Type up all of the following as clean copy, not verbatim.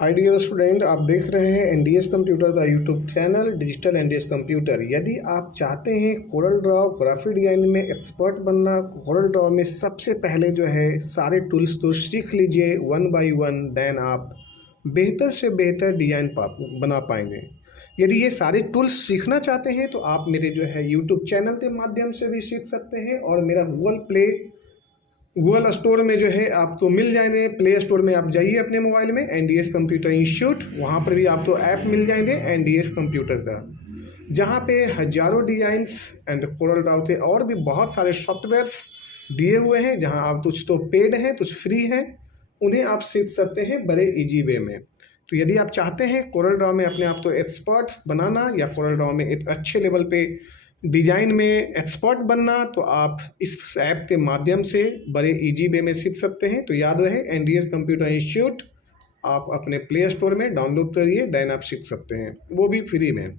Hi dear student, आप देख रहे हैं एनडीएस कंप्यूटर का YouTube channel digital NDS computer. यदि आप चाहते हैं कोरल ड्रॉ ग्राफिक डिजाइन में एक्सपर्ट बनना, कोरल ड्रॉ में सबसे पहले जो है सारे टूल्स तो सीख लीजिए वन बाय वन, देन आप बेहतर से बेहतर डिजाइन बना पाएंगे। यदि ये सारे टूल्स सीखना चाहते हैं तो आप मेरे जो है यूट्यूब चैनल के माध्यम से भी सीख सकते हैं, और मेरा गूगल स्टोर में जो है आपको मिल जाएंगे। प्ले स्टोर में आप जाइए अपने मोबाइल में एनडीएस कंप्यूटर इंस्टीट्यूट, वहाँ पर भी आपको ऐप मिल जाएंगे एनडीएस कंप्यूटर का, जहाँ पे हजारों डिजाइंस एंड कोरल ड्रॉ के और भी बहुत सारे सॉफ्टवेयर्स दिए हुए हैं, जहाँ आप कुछ तो पेड हैं कुछ फ्री हैं, उन्हें आप सीख सकते हैं बड़े इजी वे में। तो यदि आप चाहते हैं कोरल ड्रॉ में अपने आप को एक्सपर्ट बनाना या कोरल ड्रॉ में एक अच्छे लेवल पे डिजाइन में एक्सपर्ट बनना, तो आप इस ऐप के माध्यम से बड़े इजी वे में सीख सकते हैं। तो याद रहे एनडीएस कंप्यूटर इंस्टीट्यूट आप अपने प्ले स्टोर में डाउनलोड करिए, देन आप सीख सकते हैं, वो भी फ्री में।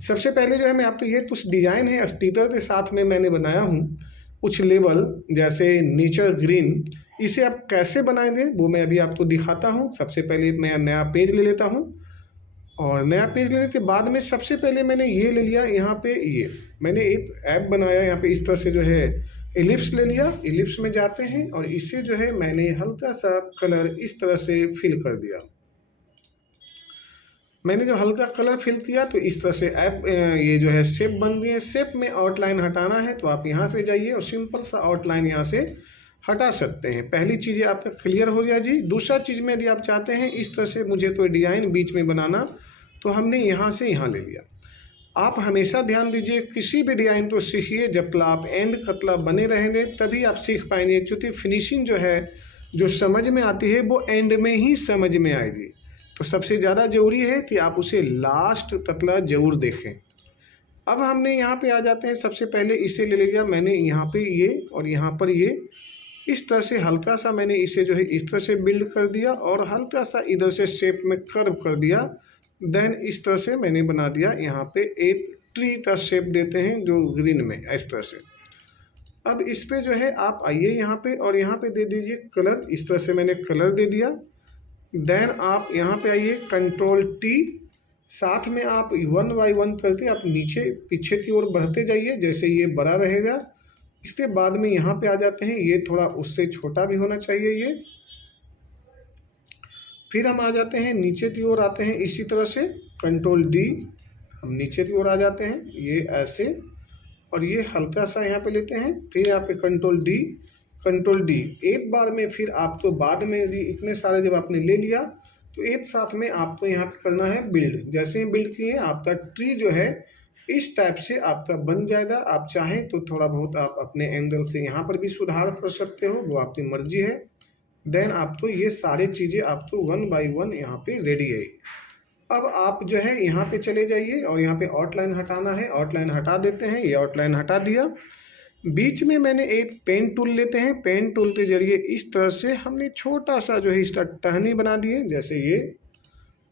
सबसे पहले जो है मैं आपको ये कुछ डिजाइन है स्टिकर के साथ में मैंने बनाया हूँ, कुछ लेवल जैसे नेचर ग्रीन, इसे आप कैसे बनाएंगे वो मैं अभी आपको दिखाता हूँ। सबसे पहले मैं नया पेज ले लेता हूँ, और नया पेज लेने के बाद में सबसे पहले मैंने ये ले लिया, यहाँ पे ये मैंने एक ऐप बनाया, यहाँ पे इस तरह से जो है एलिप्स ले लिया। एलिप्स में जाते हैं और इसे जो है मैंने हल्का सा कलर इस तरह से फिल कर दिया। मैंने जब हल्का कलर फिल किया तो इस तरह से ऐप ये जो है शेप बन गई है। शेप में आउटलाइन हटाना है तो आप यहाँ पे जाइए और सिंपल सा आउटलाइन यहाँ से हटा सकते हैं। पहली चीज़ें आपका क्लियर हो जाए जी। दूसरा चीज़ में यदि आप चाहते हैं इस तरह से मुझे तो डिज़ाइन बीच में बनाना, तो हमने यहाँ से यहाँ ले लिया। आप हमेशा ध्यान दीजिए, किसी भी डिज़ाइन को सीखिए जब तक आप एंड कतला बने रहेंगे तभी आप सीख पाएंगे, क्योंकि फिनिशिंग जो है जो समझ में आती है वो एंड में ही समझ में आएगी। तो सबसे ज़्यादा ज़रूरी है कि आप उसे लास्ट कतला ज़रूर देखें। अब हमने यहाँ पे आ जाते हैं, सबसे पहले इसे ले लिया मैंने, यहाँ पे ये और यहाँ पर ये इस तरह से हल्का सा मैंने इसे जो है इस तरह से बिल्ड कर दिया और हल्का सा इधर से शेप में कर्व कर दिया। देन इस तरह से मैंने बना दिया, यहाँ पे एक ट्री का शेप देते हैं जो ग्रीन में इस तरह से। अब इस पे जो है आप आइए यहाँ पे और यहाँ पे दे दीजिए कलर, इस तरह से मैंने कलर दे दिया। देन आप यहाँ पे आइए कंट्रोल टी, साथ में आप वन बाय वन करके आप नीचे पीछे की ओर बढ़ते जाइए, जैसे ये बड़ा रहेगा। इसके बाद में यहाँ पे आ जाते हैं, ये थोड़ा उससे छोटा भी होना चाहिए ये। फिर हम आ जाते हैं नीचे की ओर आते हैं, इसी तरह से कंट्रोल डी, हम नीचे की ओर आ जाते हैं ये ऐसे, और ये हल्का सा यहाँ पे लेते हैं। फिर यहाँ पे कंट्रोल डी एक बार में। फिर आपको बाद में यदि इतने सारे जब आपने ले लिया तो एक साथ में आपको यहाँ पे करना है बिल्ड। जैसे ही बिल्ड किए आपका ट्री जो है इस टाइप से आपका बन जाएगा। आप चाहें तो थोड़ा बहुत आप अपने एंगल से यहाँ पर भी सुधार कर सकते हो, वो आपकी मर्जी है। देन आप तो ये सारी चीज़ें आप तो वन बाय वन यहाँ पे रेडी है। अब आप जो है यहाँ पे चले जाइए और यहाँ पे आउटलाइन हटाना है, आउटलाइन हटा देते हैं। ये आउटलाइन हटा दिया। बीच में मैंने एक पेन टूल लेते हैं, पेन टूल के जरिए इस तरह से हमने छोटा सा जो है इसका टहनी बना दिए जैसे ये।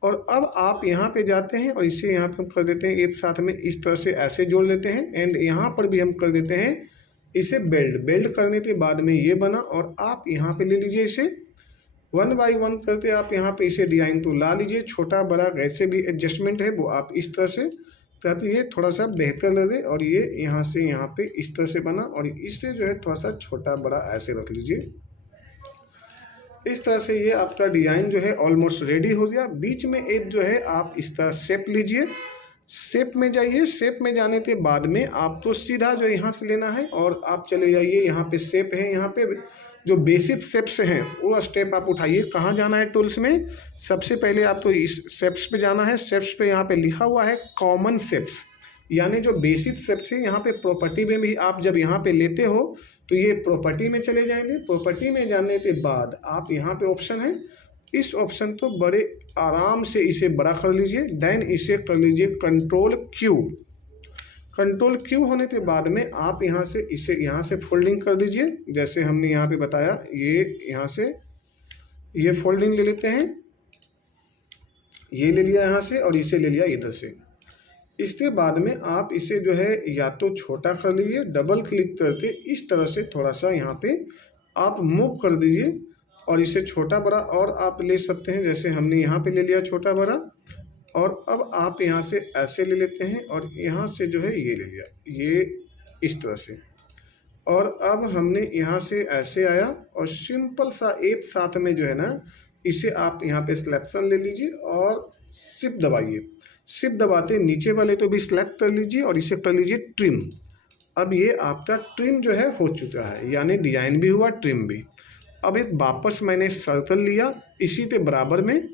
और अब आप यहाँ पे जाते हैं और इसे यहाँ पे हम कर देते हैं एक साथ में इस तरह से ऐसे जोड़ लेते हैं। एंड यहाँ पर भी हम कर देते हैं इसे बेल्ट करने के बाद में ये बना। और आप यहाँ पे ले लीजिए इसे वन बाय वन करके आप यहाँ पे इसे डिजाइन तो ला लीजिए, छोटा बड़ा कैसे भी एडजस्टमेंट है वो आप इस तरह से ताकि ये थोड़ा सा बेहतर लगे। और ये यहाँ से यहाँ पे इस तरह से बना, और इससे जो है थोड़ा सा छोटा बड़ा ऐसे रख लीजिए। इस तरह से ये आपका डिज़ाइन जो है ऑलमोस्ट रेडी हो गया। बीच में एक जो है आप इस तरह शेप लीजिए, शेप में जाइए। शेप में जाने के बाद में आपको सीधा जो यहाँ से लेना है और आप चले जाइए, यहाँ पे शेप है, यहाँ पे जो बेसिक शेप्स हैं वो स्टेप आप उठाइए। कहाँ जाना है टूल्स में, सबसे पहले आपको इस शेप्स पे जाना है। शेप्स पे यहाँ पे लिखा हुआ है कॉमन शेप्स, यानी जो बेसिक शेप्स है। यहाँ पे प्रॉपर्टी में भी आप जब यहाँ पे लेते हो तो ये प्रॉपर्टी में चले जाएंगे। प्रॉपर्टी में जाने के बाद आप यहाँ पे ऑप्शन है, इस ऑप्शन को बड़े आराम से इसे बड़ा कर लीजिए। देन इसे कर लीजिए कंट्रोल क्यू। कंट्रोल क्यू होने के बाद में आप यहाँ से इसे यहाँ से फोल्डिंग कर दीजिए, जैसे हमने यहाँ पे बताया। ये यहाँ से ये फोल्डिंग ले लेते हैं, ये ले लिया यहाँ से और इसे ले लिया इधर से। इसके बाद में आप इसे जो है या तो छोटा कर लीजिए, डबल क्लिक करके इस तरह से थोड़ा सा यहाँ पे आप मूव कर दीजिए। और इसे छोटा बड़ा और आप ले सकते हैं, जैसे हमने यहाँ पे ले लिया छोटा बड़ा, और अब आप यहाँ से ऐसे ले लेते हैं और यहाँ से जो है ये ले लिया, ये इस तरह से। और अब हमने यहाँ से ऐसे आया और सिंपल सा एक साथ में जो है ना, इसे आप यहाँ पे सिलेक्शन ले लीजिए और शिफ्ट दबाइए। शिफ्ट दबाते नीचे वाले तो भी सिलेक्ट कर लीजिए और इसे कर लीजिए ट्रिम। अब ये आपका ट्रिम जो है हो चुका है, यानी डिजाइन भी हुआ, ट्रिम भी। अब एक वापस मैंने सर्कल लिया, इसी के बराबर में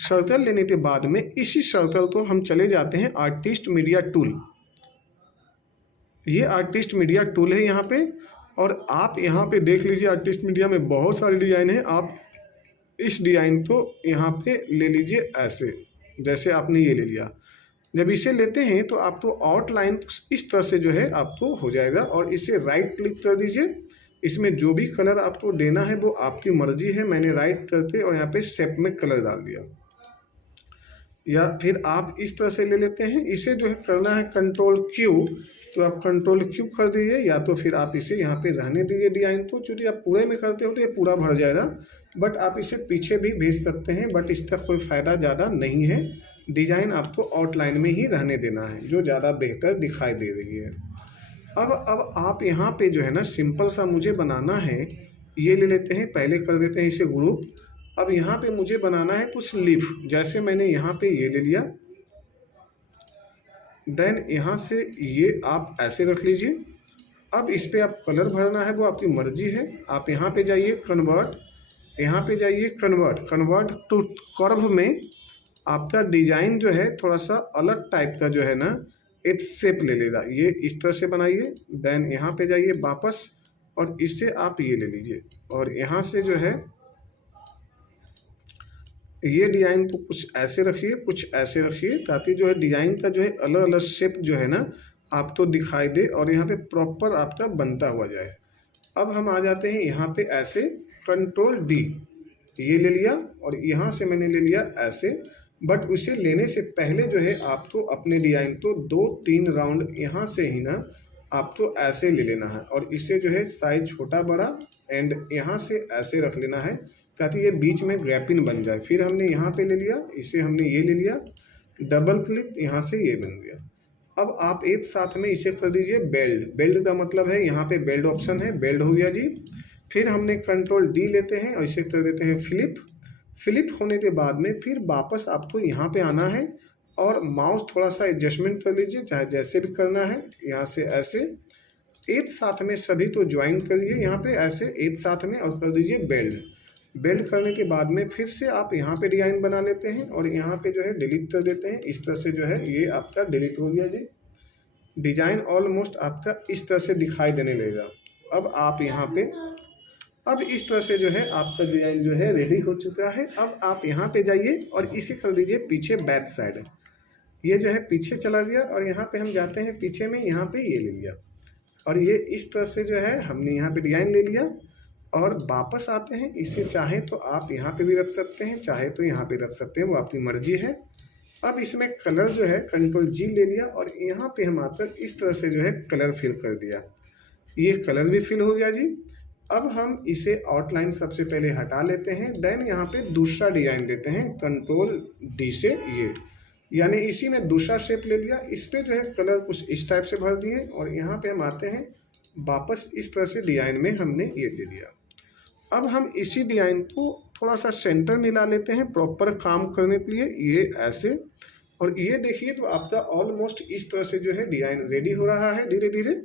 सर्कल लेने के बाद में इसी सर्कल को हम चले जाते हैं आर्टिस्ट मीडिया टूल। ये आर्टिस्ट मीडिया टूल है यहाँ पे, और आप यहाँ पे देख लीजिए आर्टिस्ट मीडिया में बहुत सारी डिज़ाइन है। आप इस डिज़ाइन को यहाँ पे ले लीजिए ऐसे, जैसे आपने ये ले लिया। जब इसे लेते हैं तो आपको आउटलाइन इस तरह से जो है आपको हो जाएगा, और इसे राइट क्लिक कर दीजिए। इसमें जो भी कलर आपको देना है वो आपकी मर्जी है। मैंने राइट करके और यहाँ पे शेप में कलर डाल दिया, या फिर आप इस तरह से ले लेते हैं। इसे जो है करना है कंट्रोल क्यू, तो आप कंट्रोल क्यू कर दीजिए, या तो फिर आप इसे यहाँ पे रहने दीजिए डिजाइन। तो चूँकि आप पूरे में करते हो तो ये पूरा भर जाएगा, बट आप इसे पीछे भी भेज सकते हैं, बट इसका कोई फ़ायदा ज़्यादा नहीं है। डिज़ाइन आपको आउटलाइन में ही रहने देना है, जो ज़्यादा बेहतर दिखाई दे रही है। अब आप यहाँ पे जो है ना सिंपल सा मुझे बनाना है, ये ले लेते हैं, पहले कर देते हैं इसे ग्रुप। अब यहाँ पे मुझे बनाना है कुछ लीफ, जैसे मैंने यहाँ पे ये ले लिया, देन यहाँ से ये आप ऐसे रख लीजिए। अब इस पर आप कलर भरना है वो आपकी मर्जी है। आप यहाँ पे जाइए कन्वर्ट, यहाँ पे जाइए कन्वर्ट टू कर्व में आपका डिजाइन जो है थोड़ा सा अलग टाइप का जो है ना एक शेप ले लेगा। ये इस तरह से बनाइए, देन यहाँ पे जाइए वापस और इससे आप ये ले लीजिए, और यहाँ से जो है ये डिज़ाइन तो कुछ ऐसे रखिए, कुछ ऐसे रखिए, ताकि जो है डिज़ाइन का जो है अलग अलग शेप जो है ना आपको दिखाई दे और यहाँ पे प्रॉपर आपका बनता हुआ जाए। अब हम आ जाते हैं यहाँ पे ऐसे, कंट्रोल डी ये ले लिया, और यहाँ से मैंने ले लिया ऐसे। बट उसे लेने से पहले जो है आपको अपने डिज़ाइन को 2-3 राउंड यहाँ से ही ना आपको ऐसे ले लेना है, और इसे जो है साइज छोटा बड़ा एंड यहाँ से ऐसे रख लेना है, ताकि ये बीच में गैपिंग बन जाए। फिर हमने यहाँ पे ले लिया, इसे हमने ये ले लिया, डबल क्लिक, यहाँ से ये बन गया। अब आप एक साथ में इसे कर दीजिए बेल्ड। बेल्ड का मतलब है यहाँ पे बेल्ड ऑप्शन है, बेल्ड हो गया जी। फिर हमने कंट्रोल डी लेते हैं और इसे कर देते हैं फ्लिप। फ्लिप होने के बाद में फिर वापस आपको यहाँ पे आना है और माउस थोड़ा सा एडजस्टमेंट कर लीजिए, चाहे जैसे भी करना है। यहाँ से ऐसे एक साथ में सभी तो ज्वाइन करिए यहाँ पे ऐसे एक साथ में, और कर दीजिए बेल्ड। बेल्ड करने के बाद में फिर से आप यहाँ पे डिज़ाइन बना लेते हैं और यहाँ पे जो है डिलीट कर देते हैं। इस तरह से जो है ये आपका डिलीट हो गया जी। डिज़ाइन ऑलमोस्ट आपका इस तरह से दिखाई देने लगेगा। अब आप यहाँ पे, अब इस तरह से जो है आपका डिज़ाइन जो है रेडी हो चुका है। अब आप यहाँ पे जाइए और इसे कर दीजिए पीछे बैक साइड। ये जो है पीछे चला गया, और यहाँ पे हम जाते हैं पीछे में, यहाँ पे ये ले लिया, और ये इस तरह से जो है हमने यहाँ पे डिज़ाइन ले लिया। और वापस आते हैं, इसे चाहे तो आप यहाँ पे भी रख सकते हैं, चाहे तो यहाँ पे रख सकते हैं, वो आपकी मर्जी है। अब इसमें कलर जो है कंट्रोल जी ले लिया, और यहाँ पे हम आकर इस तरह से जो है कलर फिल कर दिया। ये कलर भी फिल हो गया जी। अब हम इसे आउटलाइन सबसे पहले हटा लेते हैं, देन यहाँ पे दूसरा डिज़ाइन देते हैं कंट्रोल डी से, ये यानी इसी में दूसरा शेप ले लिया। इस पर जो है कलर कुछ इस टाइप से भर दिए, और यहाँ पे हम आते हैं वापस इस तरह से डिज़ाइन में हमने ये दे दिया। अब हम इसी डिज़ाइन को थोड़ा सा सेंटर मिला लेते हैं प्रॉपर काम करने के लिए, ये ऐसे। और ये देखिए तो आपका ऑलमोस्ट इस तरह से जो है डिज़ाइन रेडी हो रहा है धीरे धीरे।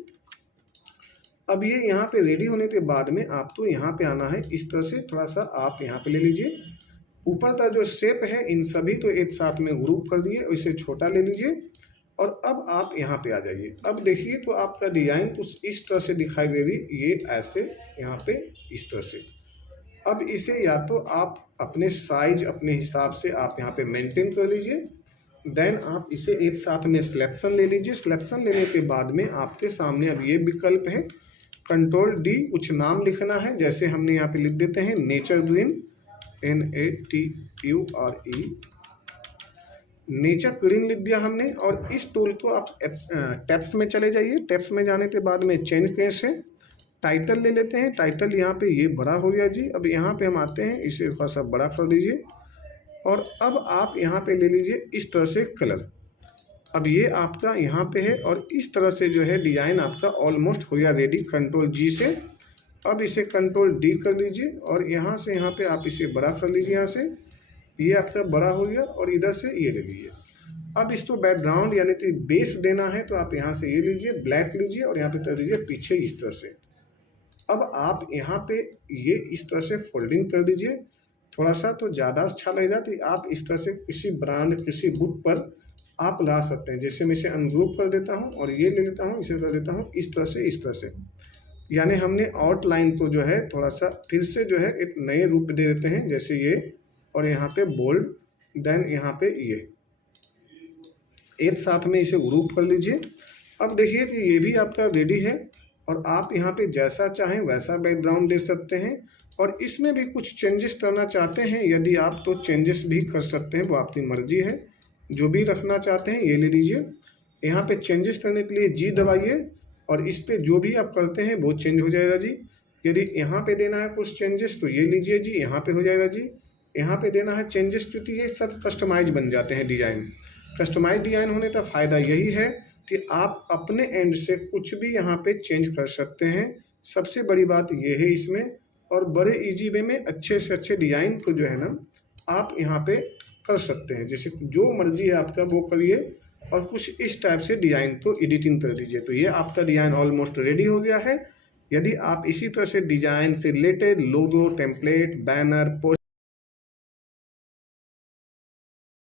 अब ये यहाँ पे रेडी होने के बाद में आपको यहाँ पे आना है, इस तरह से थोड़ा सा आप यहाँ पे ले लीजिए। ऊपर का जो शेप है इन सभी तो एक साथ में ग्रुप कर दिए, इसे छोटा ले लीजिए, और अब आप यहाँ पे आ जाइए। अब देखिए तो आपका डिज़ाइन कुछ इस तरह से दिखाई दे रही, ये ऐसे यहाँ पे इस तरह से। अब इसे या तो आप अपने साइज अपने हिसाब से आप यहाँ पे मेंटेन कर लीजिए, देन आप इसे एक साथ में सिलेक्शन ले लीजिए। सिलेक्शन लेने के बाद में आपके सामने अब ये विकल्प है कंट्रोल डी, कुछ नाम लिखना है, जैसे हमने यहाँ पे लिख देते हैं nature green, NATURE, nature green लिख दिया हमने। और इस टूल को आप टेक्स्ट में चले जाइए, टेक्स्ट में जाने के बाद में चेंज केस है, टाइटल ले लेते हैं। टाइटल यहाँ पे ये बड़ा हो गया जी। अब यहाँ पे हम आते हैं, इसे थोड़ा सा बड़ा कर दीजिए और अब आप यहाँ पे ले लीजिए इस तरह से कलर। अब ये आपका यहाँ पे है और इस तरह से जो है डिज़ाइन आपका ऑलमोस्ट हो गया रेडी कंट्रोल जी से। अब इसे कंट्रोल डी कर लीजिए और यहाँ से यहाँ पे आप इसे बड़ा कर लीजिए। यहाँ से ये आपका बड़ा हो गया और इधर से ये ले लीजिए। अब इसको बैकग्राउंड यानी कि बेस देना है तो आप यहाँ से ये लीजिए, ब्लैक लीजिए और यहाँ पे कर दीजिए पीछे इस तरह से। अब आप यहाँ पे ये इस तरह से फोल्डिंग कर दीजिए, थोड़ा सा तो ज़्यादा अच्छा लगेगा। तो आप इस तरह से किसी ब्रांड किसी बुक पर आप ला सकते हैं। जैसे मैं इसे अनग्रुप कर देता हूँ और ये ले लेता हूँ, इसे कर देता हूँ इस तरह से। यानी हमने आउटलाइन तो जो है थोड़ा सा फिर से जो है एक नए रूप दे देते हैं, जैसे ये और यहाँ पे बोल्ड, देन यहाँ पे ये एक साथ में इसे ग्रुप कर लीजिए। अब देखिए कि ये भी आपका रेडी है और आप यहाँ पे जैसा चाहें वैसा बैकग्राउंड दे सकते हैं और इसमें भी कुछ चेंजेस करना चाहते हैं यदि आप तो चेंजेस भी कर सकते हैं, वो आपकी मर्जी है। जो भी रखना चाहते हैं ये ले लीजिए। यहाँ पे चेंजेस करने के लिए जी दबाइए और इस पे जो भी आप करते हैं वो चेंज हो जाएगा जी। यदि यहाँ पे देना है कुछ चेंजेस तो ये लीजिए जी, यहाँ पे हो जाएगा जी। यहाँ पे देना है चेंजेस तो ये सब कस्टमाइज बन जाते हैं डिज़ाइन। कस्टमाइज डिज़ाइन होने का फ़ायदा यही है कि आप अपने एंड से कुछ भी यहाँ पे चेंज कर सकते हैं। सबसे बड़ी बात ये है इसमें, और बड़े इजी वे में अच्छे से अच्छे डिज़ाइन को जो है ना आप यहाँ पे कर सकते हैं। जैसे जो मर्जी है आपका वो करिए और कुछ इस टाइप से डिज़ाइन को एडिटिंग कर दीजिए। तो ये आपका डिज़ाइन ऑलमोस्ट रेडी हो गया है। यदि आप इसी तरह से डिज़ाइन से रिलेटेड लोगो, टेम्पलेट, बैनर, पोस्ट